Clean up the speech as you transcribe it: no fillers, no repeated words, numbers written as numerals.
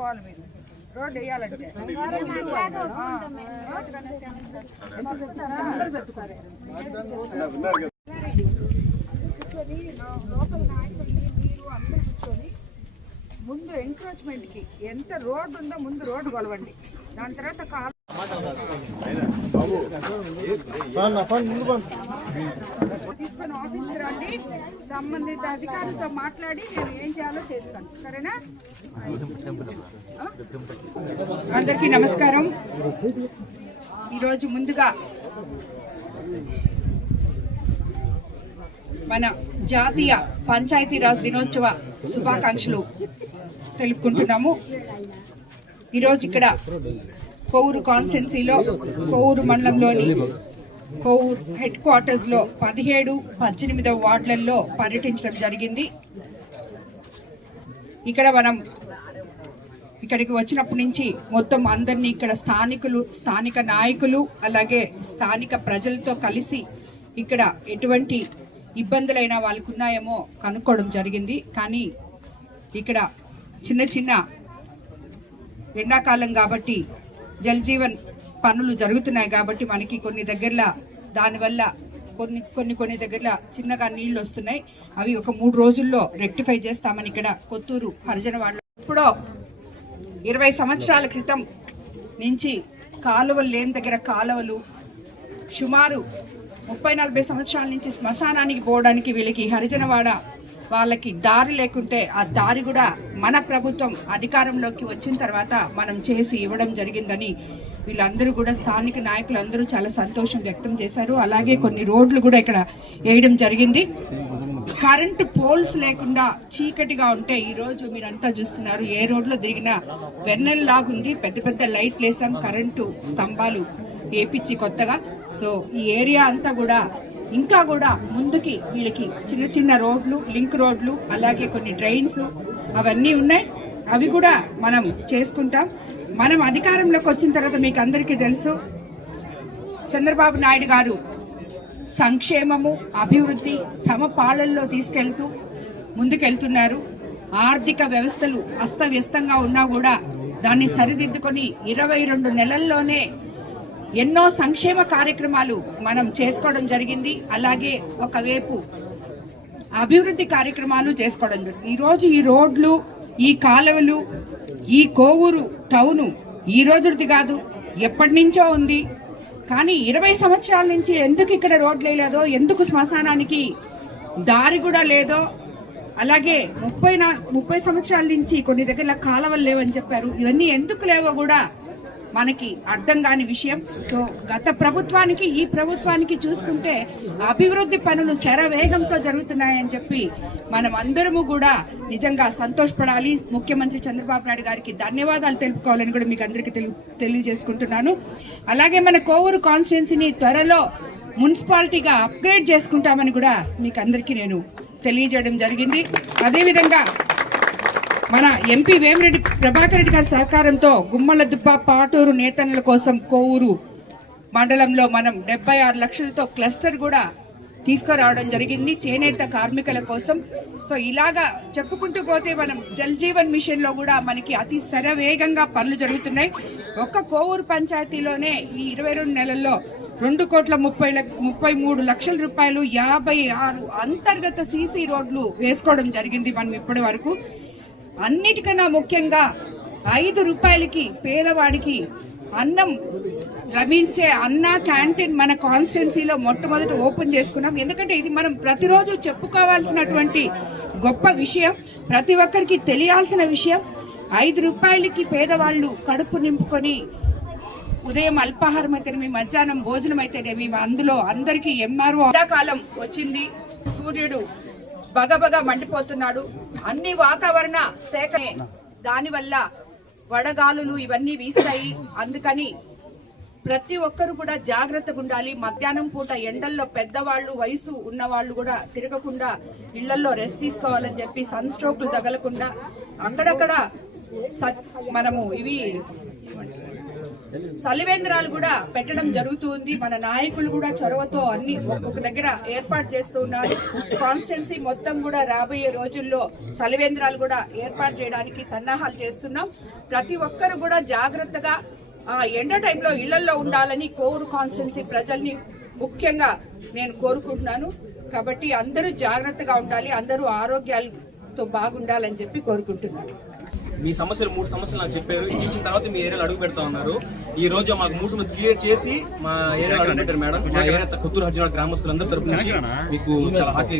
పోవాలి మీరు రోడ్డు వేయాలంటే లోకల్ నాయకుల్ని మీరు అందరూ కూర్చొని ముందు ఎంక్రోచ్మెంట్ కి ఎంత రోడ్డు ఉందో ముందు రోడ్డు కొలవండి. దాని తర్వాత తీసుకొని ఆఫీస్కి రండి, సంబంధిత అధికారులతో మాట్లాడి నేను ఏం చేయాలో చేస్తాను. సరేనా? అందరికీ నమస్కారం. ఈరోజు ముందుగా మన జాతీయ పంచాయతీరాజ్ దినోత్సవ శుభాకాంక్షలు తెలుపుకుంటున్నాము. ఈరోజు ఇక్కడ కోవూరు కాన్స్టిట్యున్సీలో కోవూరు మండలంలోని కోవూరు హెడ్ క్వార్టర్స్ లో 17, 18వ వార్డులలో పర్యటించడం జరిగింది. ఇక్కడ మనం ఇక్కడికి వచ్చినప్పటి నుంచి మొత్తం అందరినీ ఇక్కడ స్థానిక నాయకులు అలాగే స్థానిక ప్రజలతో కలిసి ఇక్కడ ఎటువంటి ఇబ్బందులైనా వాళ్ళకు ఉన్నాయేమో కనుక్కోవడం జరిగింది. కానీ ఇక్కడ చిన్న ఎండాకాలం కాబట్టి జల్ జీవన్ పనులు జరుగుతున్నాయి కాబట్టి మనకి కొన్ని దగ్గరలో దానివల్ల కొన్ని దగ్గరలో చిన్నగా నీళ్లు వస్తున్నాయి. అవి ఒక 3 రోజుల్లో రెక్టిఫై చేస్తామని ఇక్కడ కొత్తూరు హరిజనవాడలో ఇప్పుడో 20 సంవత్సరాల క్రితం నుంచి కాలువలు లేని దగ్గర కాలువలు, సుమారు 30-40 సంవత్సరాల నుంచి శ్మశానానికి పోవడానికి వీళ్ళకి హరిజనవాడ వాళ్ళకి దారి లేకుంటే ఆ దారి కూడా మన ప్రభుత్వం అధికారంలోకి వచ్చిన తర్వాత మనం చేసి ఇవ్వడం జరిగిందని వీళ్ళందరూ కూడా స్థానిక నాయకులందరూ చాలా సంతోషం వ్యక్తం చేశారు. అలాగే కొన్ని రోడ్లు కూడా ఇక్కడ వేయడం జరిగింది. కరెంటు పోల్స్ లేకుండా చీకటిగా ఉంటే ఈ రోజు మీరంతా చూస్తున్నారు ఏ రోడ్లో తిరిగినా వెన్నెల్లాగుంది. పెద్ద లైట్లు వేసాం, కరెంటు స్తంభాలు వేపించి కొత్తగా. సో ఈ ఏరియా అంతా కూడా ఇంకా కూడా ముందుకి వీళ్ళకి చిన్న రోడ్లు, లింక్ రోడ్లు, అలాగే కొన్ని డ్రైన్స్ అవన్నీ ఉన్నాయి. అవి కూడా మనం చేసుకుంటాం. మనం అధికారంలోకి వచ్చిన తర్వాత మీకు అందరికీ తెలుసు చంద్రబాబు నాయుడు గారు సంక్షేమము, అభివృద్ధి సమపాలనలో తీసుకెళ్తూ ముందుకెళ్తున్నారు. ఆర్థిక వ్యవస్థలు అస్తవ్యస్తంగా ఉన్నా కూడా దాన్ని సరిదిద్దుకొని 22 నెలల్లోనే ఎన్నో సంక్షేమ కార్యక్రమాలు మనం చేసుకోవడం జరిగింది. అలాగే ఒకవైపు అభివృద్ధి కార్యక్రమాలు చేసుకోవడం జరిగింది. ఈరోజు ఈ రోడ్లు, ఈ కాలువలు, ఈ కోవూరు టౌను ఈ రోజుది కాదు, ఎప్పటి నుంచో ఉంది. కానీ 20 సంవత్సరాల నుంచి ఎందుకు ఇక్కడ రోడ్లు వేయలేదో, ఎందుకు శ్మశానానికి దారి కూడా లేదో, అలాగే 30 సంవత్సరాల నుంచి కొన్ని దగ్గర కాలువలు లేవని చెప్పారు. ఇవన్నీ ఎందుకు లేవో కూడా మనకి అర్థం కాని విషయం. సో గత ప్రభుత్వానికి ఈ ప్రభుత్వానికి చూసుకుంటే అభివృద్ధి పనులు శరవేగంతో జరుగుతున్నాయని చెప్పి మనం అందరము కూడా నిజంగా సంతోషపడాలి. ముఖ్యమంత్రి చంద్రబాబు నాయుడు గారికి ధన్యవాదాలు తెలుపుకోవాలని కూడా మీకు అందరికీ తెలియజేసుకుంటున్నాను. అలాగే మన కోవూరు కాన్స్టిట్యున్సీని త్వరలో మున్సిపాలిటీగా అప్గ్రేడ్ చేసుకుంటామని కూడా మీకు అందరికీ నేను తెలియజేయడం జరిగింది. అదేవిధంగా మన ఎంపీ వేమిరెడ్డి ప్రభాకర్ రెడ్డి గారి సహకారంతో గుమ్మలదుబ్బ, పాటూరు నేతన్నల కోసం కోవూరు మండలంలో మనం 76 లక్షలతో క్లస్టర్ కూడా తీసుకురావడం జరిగింది చేనేత కార్మికుల కోసం. సో ఇలాగా చెప్పుకుంటూ పోతే మనం జల్ జీవన్ మిషన్ లో కూడా మనకి అతి శరవేగంగా పనులు జరుగుతున్నాయి. ఒక్క కోవూరు పంచాయతీలోనే ఈ 22 నెలల్లో 2,33 లక్షల రూపాయలు 56 అంతర్గత సీసీ రోడ్లు వేసుకోవడం జరిగింది మనం ఇప్పటి వరకు. అన్నిటికన్నా ముఖ్యంగా 5 రూపాయలకి పేదవాడికి అన్నం లభించే అన్న క్యాంటీన్ మన కాన్స్టిట్యున్సీలో మొట్టమొదటి ఓపెన్ చేసుకున్నాం. ఎందుకంటే ఇది మనం ప్రతిరోజు చెప్పుకోవాల్సినటువంటి గొప్ప విషయం, ప్రతి ఒక్కరికి తెలియాల్సిన విషయం. 5 రూపాయలకి పేదవాళ్ళు కడుపు నింపుకొని ఉదయం అల్పాహారం అయితేనేమి, మధ్యాహ్నం భోజనం అయితేనేమి, అందులో అందరికీ ఎంఆర్ఓ. ఎండాకాలం వచ్చింది, సూర్యుడు బగబగా మండిపోతున్నాడు. అన్ని వాతావరణ శాఖ దానివల్ల వడగాలులు ఇవన్నీ వీస్తాయి. అందుకని ప్రతి ఒక్కరు కూడా జాగ్రత్తగా ఉండాలి. మధ్యాహ్నం పూట ఎండల్లో పెద్దవాళ్లు, వయసు ఉన్నవాళ్లు కూడా తిరగకుండా ఇళ్లలో రెస్ట్ తీసుకోవాలని చెప్పి సన్ స్ట్రోక్లు తగలకుండా అక్కడక్కడ మనము ఇవి చలివేంద్రాలు కూడా పెట్టడం జరుగుతుంది. మన నాయకులు కూడా చొరవతో అన్ని ఒక్కొక్క దగ్గర ఏర్పాటు చేస్తూ ఉన్నారు. కాన్స్టిట్యున్సీ మొత్తం కూడా రాబోయే రోజుల్లో చలివేంద్రాలు కూడా ఏర్పాటు చేయడానికి సన్నాహాలు చేస్తున్నాం. ప్రతి ఒక్కరు కూడా జాగ్రత్తగా ఎండ టైంలో ఇళ్లలో ఉండాలని కోవూరు కాన్స్టిట్యున్సీ ప్రజల్ని ముఖ్యంగా నేను కోరుకుంటున్నాను. కాబట్టి అందరూ జాగ్రత్తగా ఉండాలి, అందరూ ఆరోగ్యాలతో బాగుండాలని చెప్పి కోరుకుంటున్నాను. మీ సమస్యలు 3 సమస్యలు నాకు చెప్పారు. ఇచ్చిన తర్వాత మీ ఏరియాలో అడుగు పెడతా ఉన్నారు. ఈ రోజు మాకు 3 సమస్యలు క్లియర్ చేసి మా ఏరియాలో అడుగు పెట్టారు మేడం. మా ఏరియా కొత్తూరు హర్జీవాడ గ్రామస్తులందరూ తరపు నుంచి మీకు చాలా హార్టీ